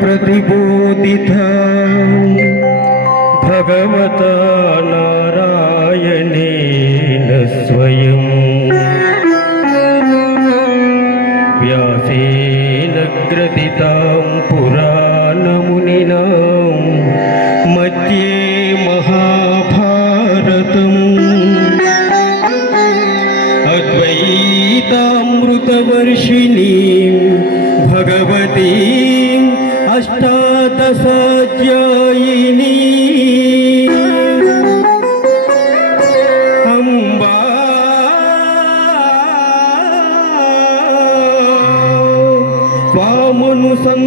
प्रतिबोधिता भगवता नारायणेन स्वयं व्यासेन ग्रथितां पुराणमुनिना मध्ये महाभारतम् अद्वैतामृतवर्षिणीं भगवतीं अष्टादशाध्यायिनी अम्बा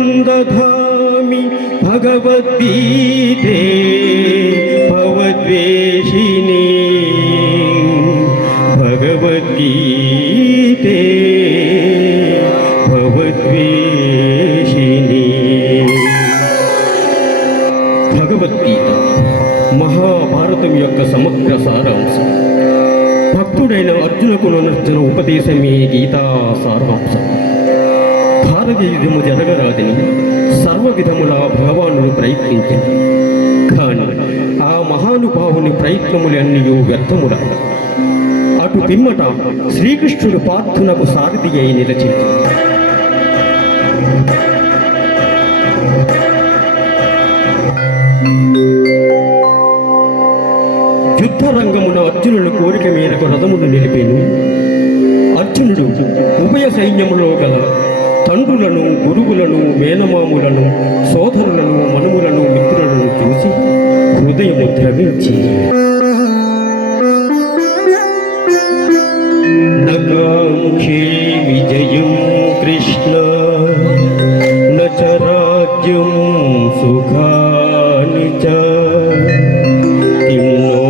त्वामनुसन्दधामि भगवद्गीते भवद्वेषिणी भगवद्गीते भवद्वेषिणी। భగవద్గీత మహాభారతం యొక్క సమగ్ర సారాంశం. భక్తుడైన అర్జునకు నర్జున ఉపదేశమే గీతా సారాంశం. భారతీయ యుద్ధము జరగరాదని సర్వవిధముల భగవానుడు ప్రయత్నించింది. కానీ ఆ మహానుభావుని ప్రయత్నములన్నీ వ్యర్థముల. అటు పిమ్మట శ్రీకృష్ణుడు పార్థునకు సారథి అయి నిలిచింది. యుద్ధరంగమున అర్జునుడు కోరిక మేరకు రథమును నిలిపేను. అర్జునుడు ఉభయ సైన్యములో గల తండ్రులను, గురువులను, మేనమాములను, సోదరులను, మనుములను, మిత్రులను చూసి హృదయము ద్రవించి నకాంక్షే విజయం కృష్ణ నచ రాజ్యం సుఖాని చ కిం నో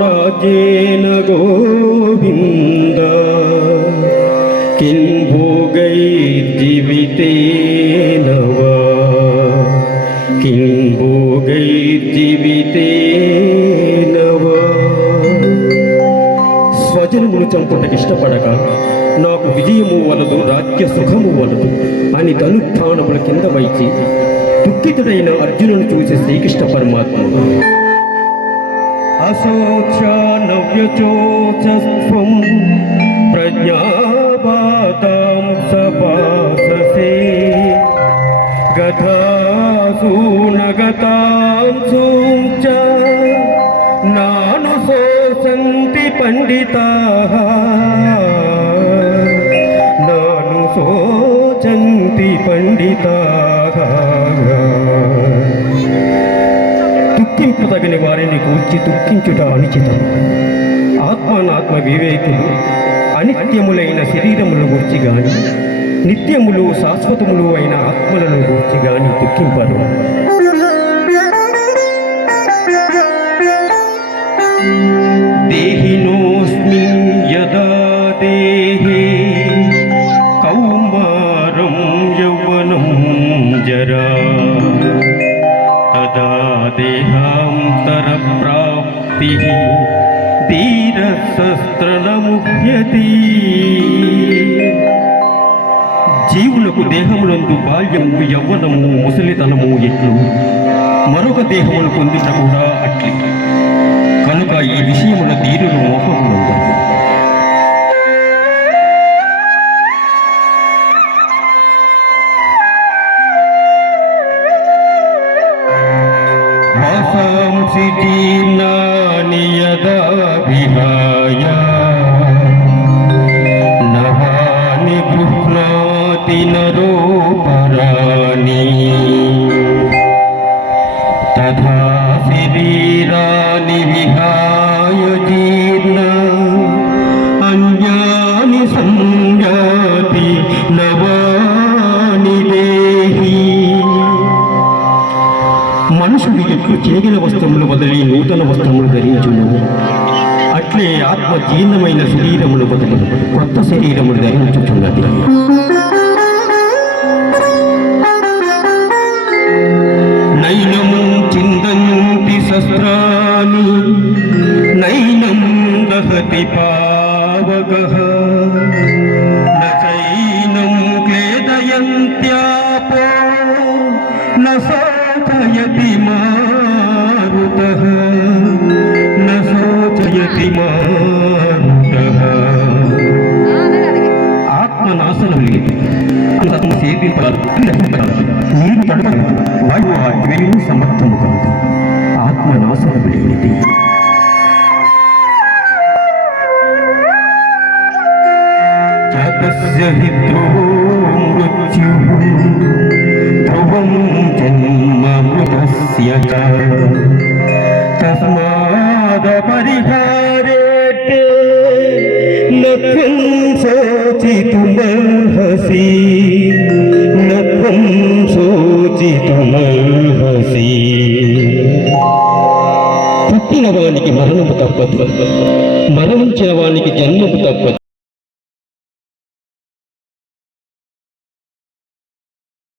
రాజ్యేన గోవింద కిం భోగైర్జీవితేన వా కిం భోగైర్జీవితేన వా. స్వజనమును చంపుటకు ఇష్టపడక నాకు విజయము వలదు, రాజ్య సుఖము వలదు అని ధనుష్ఠానముల కింద వైచి దుఃఖితుడైన అర్జునుని చూసి శ్రీకృష్ణ పరమాత్మ అశోచ్యానవ్యచోచస్వం ప్రజ్ఞావాదాం సపాససే గతాసూనగతాం సూంచ నాను శోచంతి పండితాః నాను శోచంతి పండితాః. దుఃఖింపదగని వారిని గూర్చి దుఃఖించుట అనిచితం. ఆత్మానాత్మ వివేకులు అనిత్యములైన శరీరములను గూర్చి గాని, నిత్యములు శాశ్వతములు అయిన ఆత్మలను గూర్చి గాని దుఃఖింపరు. దేహినోస్మిన్ యదా దేహే కౌమారం యౌవనం జరా తదా దేహాంతరప్రాప్తి ధీరశస్త్రనముహ్యతి. జీవులకు దేహమునందు బాల్యము, యవ్వనము, ముసలితనము ఎట్లు మరొక దేహమును పొందుట కూడా అట్లే. కనుక ఈ విషయముల ధీరులు మోహము వాసాంసి జీర్ణాని యదా విహాయ నహాని గృహ్ణాతి నరోపరాణి తథా శరీరాని విహాయ జీర్ణ అన్యాని సంయాతి నవాని దేహి. మనుషుడికి ఎట్లు చేగిన వస్త్రములు వదిలి నూతన వస్త్రములు ధరించును, అట్లే ఆత్మ జీర్ణమైన శరీరములు వదిలి కొత్త శరీరములు ధరించుచున్నది. నైనం చిందంతి శస్త్రాని నైనం దహతి పావకః న చైనం క్లేదయంత్యాపో న శోచయతి మారుతః న శోచయతి మారుతః. ఆత్మనాశనం లేదు, ఆత్మ సేవింపరాదు, నీరు తడపదు, వాయువు వేయు సమర్థము కాదు. ఆత్మనాశనం లేనిది. జాతస్య హి ధ్రువో మృత్యుః ధ్రువం జన్మ మృతస్య చ తస్మాదపరిహారేతే న త్వం శోచితుమర్హసి న త్వం శోచితుమర్హసి. పుట్టిన వానికి మరణము తప్పదు, మరణించిన వానికి జన్మము తప్పదు.